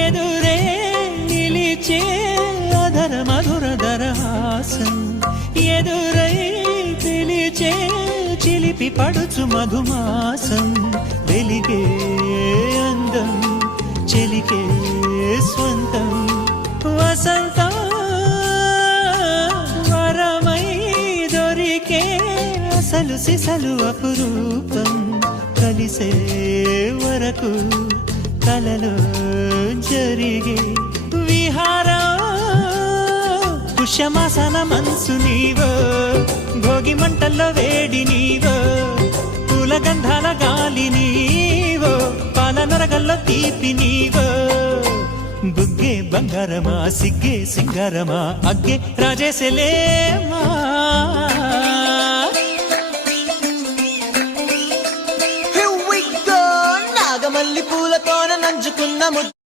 ఎదురే నిలిచే అధర మధుర దరహాసం ఎదురై పిలిచే చిలిపి పడుచు మధుమాసం వెలిగే అందం చెలికే స్వంతం వసంతం వరమై దొరికే అసలు సిసలు అపురూపం కలిసే వరకు కలలో జరిగే విహారం కుశమాసన మనసు నీవో భోగి మంటల్లో వేడి నీవో పూల గంధాల గాలి నీవో పాల నరగల్లో తీపి నీవో బుగ్గే బంగారమా సిగ్గే సింగారమా అగ్గే రాజేసలేమా నాగమల్లి పూలతోన నంచుకున్న